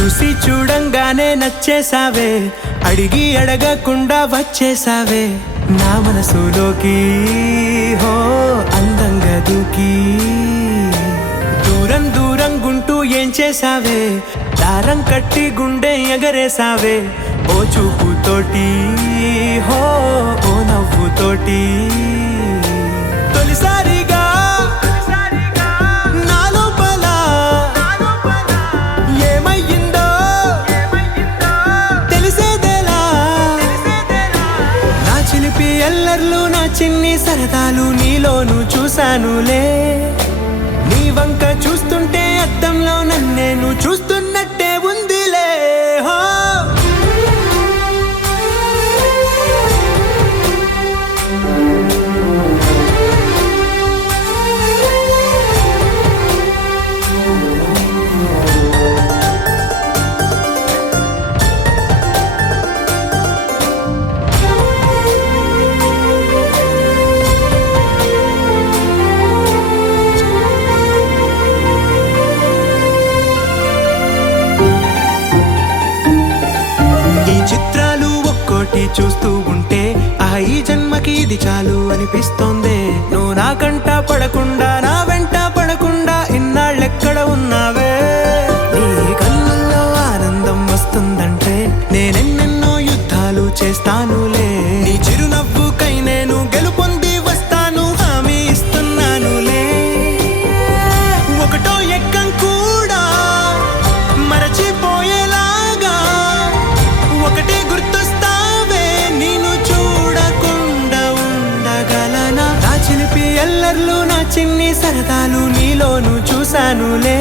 చూసి చూడంగానే నచ్చేసావే, అడిగి అడగకుండా వచ్చేసావే నా మనసులోకి. హో అందంగా దూకి దూరం దూరం గుంటూ ఏం చేసావే, దారం కట్టి గుండె ఎగరేసావే ఓ చూపుతోటి. హో ఓ నవ్వుతోటి తొలిసారిగా నా లోపల ఏమయ్యిందో తెలిసేదేలా. నా చిలిపి ఎల్లర్లు నా చిన్ని సరదాలు నీలోను చూశానులే. నీ వంక చూస్తుంటే అద్దంలో నన్నేను చూస్తున్నట్టే ఉందిలే. హో చూస్తూ ఉంటే ఈ జన్మకి ఇది చాలు అనిపిస్తోంది. నువ్వు నా కంట పడకుండా నా వెంట పడకుండా ఇన్నాళ్ళెక్కడ ఉన్నావే. నీ కళ్ళల్లో ఆనందం వస్తుందంటే నేనెన్నెన్నో యుద్ధాలు చేస్తానులే. నీ చిరునవ్వుకై నేను గెలుపొంది వస్తాను హామీ ఇస్తున్నానులే. ఒకటో ఎక్కం కూడా మరచిపోయేలాగా ఒకటే గుర్తొస్తావే, నేను చూడకుండా ఉండగలనా. నా చిలిపి ఎల్లర్లు నా చిన్ని సరదాలు నీలోను చూశానులే.